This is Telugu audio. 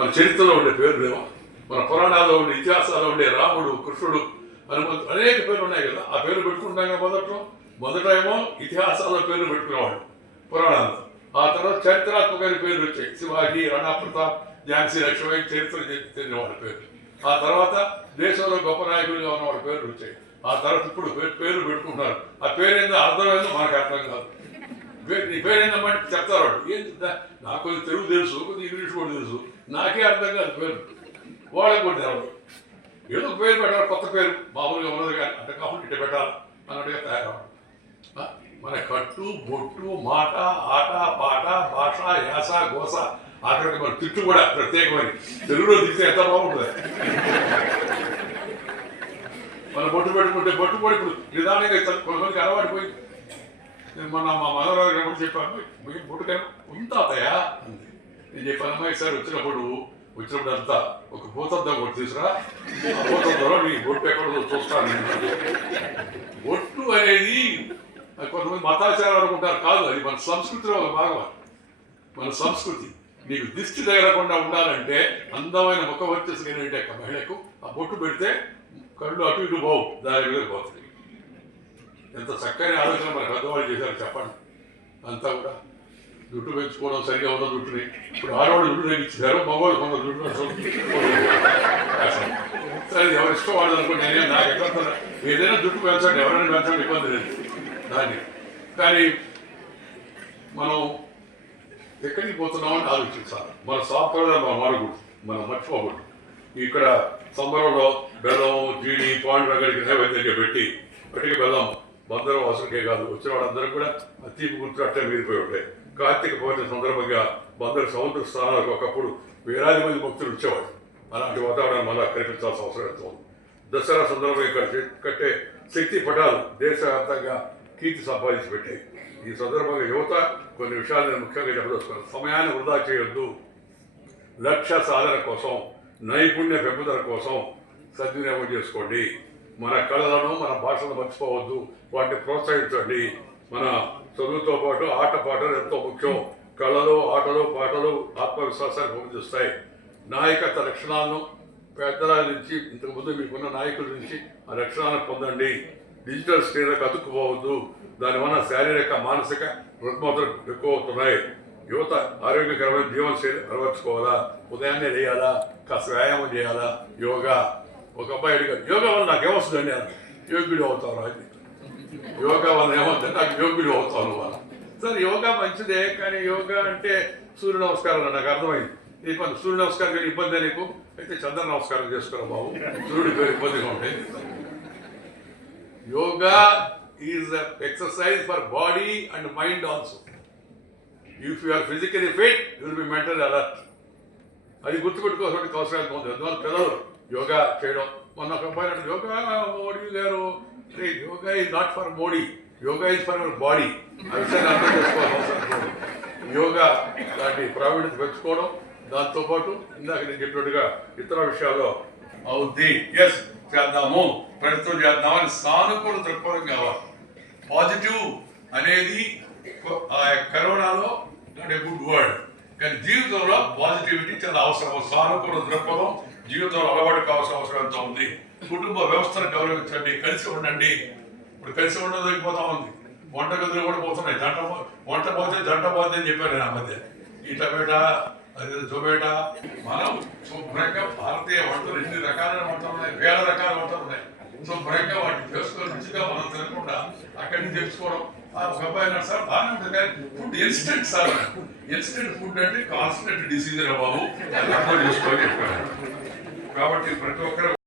మన చరిత్రలో ఉండే పేర్లు లేవా? మన పురాణాల్లో ఉండే ఇతిహాసాల్లో ఉండే రాముడు, కృష్ణుడు, హనుమంతుడు అనేక పేర్లు ఉన్నాయి కదా. ఆ పేర్లు పెట్టుకుంటాం కదా. మొదట ఏమో ఇతిహాసాల్లో పేర్లు పెట్టుకునేవాళ్ళు పురాణాల్లో. ఆ తర్వాత చరిత్రాత్మకమైన పేర్లు వచ్చాయి. శివాజీ, రాణా ప్రతాప్, ఝాన్సీ లక్ష్మీ చరిత్ర చెందిన వాళ్ళ పేర్లు. ఆ తర్వాత దేశంలో గొప్ప నాయకులుగా ఉన్న వాళ్ళ పేర్లు వచ్చాయి. ఆ తర్వాత ఇప్పుడు పేర్లు పెట్టుకుంటున్నారు. ఆ పేరేందో అర్థమైందో మనకు అర్థం కాదు. నీ పేరేందమ్మంటే చెప్తారు వాడు. ఏంటి నాకు కొద్దిగా తెలుగు తెలుసు, కొద్దిగా ఇంగ్లీష్ కూడా తెలుసు, నాకే అర్థం కాదు పేరు. వాళ్ళకి కూడా తెలవదు. ఏదో పేరు పెట్టాలి, కొత్త పేరు మామూలుగా ఉన్నది కానీ అంటే కాబట్టి ఇట్లా పెట్టాలి అన్నట్టుగా తయారవ్వడం. మన కట్టు, బొట్టు, మాట, ఆట, పాట, భాష, యాస, గోస, ఆఖరికి మన తిట్టు కూడా ప్రత్యేకమైన. తెలుగులో తిట్టే ఎంత బాగుంటుంది. మన బొట్టు పెట్టుకుంటే బొట్టు కూడా ఇప్పుడు నిదానంగా కొంతమందికి అలవాటు పోయింది. మొన్న మా మదరావు గారు చెప్పాను, మీకు బొట్టు ఉంటాయా అంది. నేను చెప్పాను, అమ్మాయి సార్ వచ్చినప్పుడు అంతా ఒక భూతద్దం ఒకటి తీసుకురా, ఆ భూతద్దంలో నీ బొట్టు ఎక్కడో చూస్తాను. బొట్టు అనేది కొంతమంది మతాచారం అనుకుంటారు, కాదు, అది మన సంస్కృతిలో ఒక భాగం. మన సంస్కృతి. నీకు దిష్టి తగలకుండా ఉండాలంటే అందమైన ముఖ వర్చస్సు కలిగిన మహిళకు ఆ బొట్టు పెడితే కళ్ళు అటు ఇటు పోవు, దాని మీద పోతుంది. ఎంత చక్కని ఆలోచన మన పెద్దవాళ్ళు చేశారు చెప్పండి. అంతా కూడా జుట్టు పెంచుకోవడం సరిగా ఉన్న జుట్టుని ఇప్పుడు ఆడవాళ్ళు జుట్టు తగ్గించారు, మగవాళ్ళు కొందరు జుట్టు సరే ఎవరు ఇష్టం వాళ్ళు అనుకోండి. నేనే నాకు ఎక్కడ ఏదైనా జుట్టు పెంచండి, ఎవరైనా పెంచండి, ఇబ్బంది లేదు దాన్ని. కానీ మనం ఎక్కడికి పోతున్నామని ఆలోచించాలి. మన సాంప్రదాయం మనం మారకూడదు, మనం మర్చిపోకూడదు. ఇక్కడ సంబరంలో బెల్లం, జీడి, పాండురంగడికి నైవేద్యంగా పెట్టి పట్టిక బెల్లం బందరం అవసరకే కాదు, వచ్చిన వాళ్ళందరూ కూడా తీపి గుర్తు అట్టే మిగిలిపోయి ఉంటాయి. కార్తీక పౌర్ణమి సందర్భంగా బందరు సముద్ర స్థానాలకు ఒకప్పుడు వేలాది మంది భక్తులు వచ్చేవాళ్ళు. అలాంటి వాతావరణం మళ్ళా కల్పించాల్సిన అవసరం ఎంతో ఉంది. దసరా సందర్భంగా ఇక్కడ కట్టే శక్తి పటాలు దేశవ్యాప్తంగా కీర్తి సంపాదించి పెట్టాయి. ఈ సందర్భంగా యువత కొన్ని విషయాలు నేను ముఖ్యంగా చెప్పదలుచుకున్నాను. సమయాన్ని వృధా చేయొద్దు. లక్ష్య సాధన కోసం, నైపుణ్య పెంపుదల కోసం సద్వినియోగం చేసుకోండి. మన కళలను, మన భాషను మర్చిపోవద్దు, వాటిని ప్రోత్సహించండి. మన చదువుతో పాటు ఆట పాటలు ఎంతో ముఖ్యం. కళలు, ఆటలు, పాటలు ఆత్మవిశ్వాసాన్ని పొందిస్తాయి. నాయకత్వ లక్షణాలను పెద్దల నుంచి, ఇంతకుముందు మీకున్న నాయకుల నుంచి ఆ లక్షణాలను పొందండి. డిజిటల్ స్క్రీన్లకు అతుక్కుపోవద్దు. దానివల్ల శారీరక, మానసిక రుగ్మతలు ఎక్కువ అవుతున్నాయి. యువత ఆరోగ్యకరమైన జీవనశైలి అలవర్చుకోవాలా, ఉదయాన్నే లేయాలా, కాస్త వ్యాయామం చేయాలా, యోగా. ఒక అబ్బాయి అడిగాడు, యోగా వల్ల నాకేమొస్తుందండి అని. యోగ్యుడు అవుతాను అది. యోగా వల్ల ఏమవుతుంది, నాకు యోగ్యుడు అవుతాను వాళ్ళ. సరే యోగా మంచిదే, కానీ యోగా అంటే సూర్య నమస్కారం నాకు అర్థమైంది. నీకు సూర్య నమస్కారం కానీ ఇబ్బంది నీకు అయితే చంద్ర నమస్కారం చేసుకోరా బాబు, సూర్యుడి పేరు ఇబ్బందిగా ఉంటాయి. Yoga is a exercise for body and mind also. If you are physically fit you will be mental alert. అది గుర్తుపెట్టుకోవాల్సిన అవసరం ఉంది. అందువల్ల పిల్లలు యోగా చేయడం. మొన్న ఒక అబ్బాయి యోగా మోడీ గారు, yoga is not for Modi, yoga is for your body. ఆ విషయాన్ని అర్థం చేసుకోవాల్సిన అవసరం ఉంది. యోగా లాంటి ప్రావీణ్యత పెంచుకోవడం, దాంతోపాటు ఇందాక నేను చెప్పినట్టుగా ఇతర విషయాల్లో అవుద్ది, ఎస్ చేద్దాము, ప్రయత్నం చేద్దామని సానుకూల దృక్పథం కావాలి. పాజిటివ్ అనేది కరోనాలో గుడ్ వర్డ్, కానీ జీవితంలో పాజిటివిటీ చాలా అవసరం. సానుకూల దృక్పథం జీవితంలో అలవాటు కావాల్సిన అవసరం ఎంతో ఉంది. కుటుంబ వ్యవస్థను గౌరవించండి, కలిసి ఉండండి. ఇప్పుడు కలిసి ఉండదగిపోతా ఉంది. వంట గదులు కూడా పోతున్నాయి. వంట పోతే జంట పోతే అని చెప్పారు నేను ఆ మధ్య. ఈ టమేటా, అదే జొమేటా. మనం శుభ్రంగా భారతీయ వంటలు ఎన్ని రకాలైన వంటలు ఉన్నాయి, వేల రకాల వంటలు ఉన్నాయి. శుభ్రంగా వాటిని చేసుకొని రుచిగా మనం తినకుండా అక్కడి నుంచి తెలుసుకోవడం. ఒక అబ్బాయి అన్నాడు, సార్ బాగానే ఉంటుంది కానీ food instant sir. Instant food అంటే కాన్స్టెంట్ డిసీజ్ బాబు, అది అర్థం చేసుకోవాలి చెప్పాడు. కాబట్టి ప్రతి ఒక్కరు